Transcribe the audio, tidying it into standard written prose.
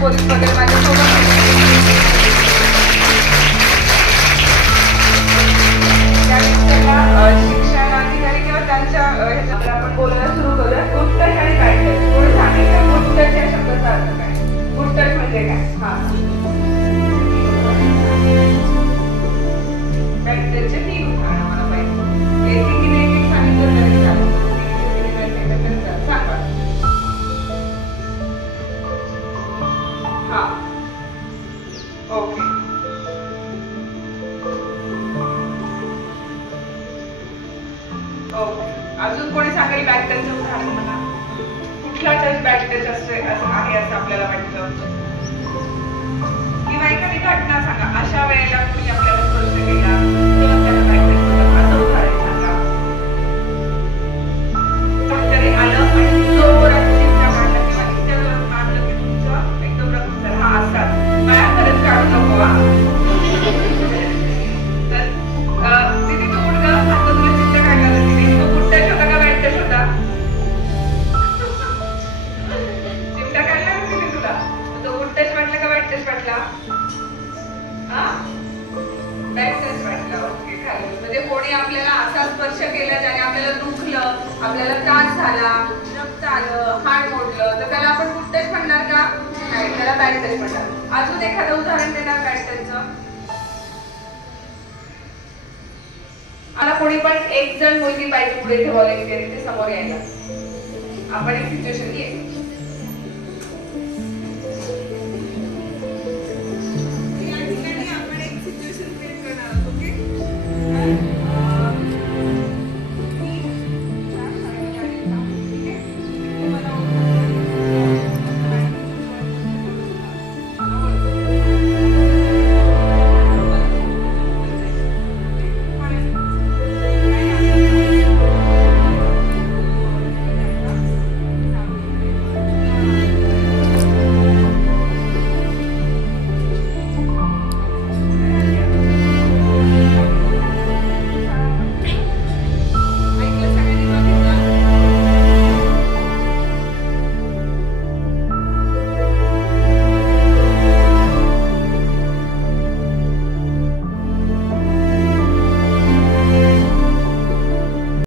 Police वगैरे माझ्यासोबत शिक्षणाधिकारी किंवा त्यांच्या ह्याच्यात आपण बोलायला सुरू करूया. गुड टच आणि बॅड टच. थोडं सांगितलं गुड टच या शब्दाचा अर्थ काय? गुड टच म्हणजे काय? हा, बॅड टचचे 3 उदाहरणं मला पाहिजे. एकीने एक सांगितलं तरी चालेल. सांगा. हा, ओके. ओके, अजून कोणी सांगेल बॅड टचचं उदाहरण मला? कुठला टच बॅड टच आहे असं आपल्याला वाटतं? किंवा एखादी घटना सांगा, अशा वेळेला कुणी आपल्याला स्पर्श केला तेव्हा त्याला बॅड टच होतं, असं उदाहरण सांगा. कोणतरी आलं आणि जोरात चिमटा काढला किंवा इतक्या जोरात मारलं की तुमचं एकदम रक्त झालं. हा, असतात बाया खरंच काढू नको. हा, तर तिथे तो मुलगा आता तुला चिमटा काढला तर तिने तो गुड टच होता का बॅड टच होता? चिमटा काढला का तिने तुला, तो गुड टच वाटला का बॅड टच वाटला? हा, बॅड टच वाटला. ओके, खाली म्हणजे कोणी आपल्याला असा स्पर्श केला ज्याने आपल्याला दुखलं, आपल्याला त्रास झाला, रक्त आलं, हाड मोडलं, तर त्याला आपण गुड टच म्हणणार का? नाही, त्याला बॅड टच म्हणणार. अजून एखादं उदाहरण देणार बॅड टचचं? मला कोणी पण एक जण मुलगी पाहिजे पुढे इथे व्हॉलेंटियर इथे समोर यायला. आपण एक सिच्युएशन घे.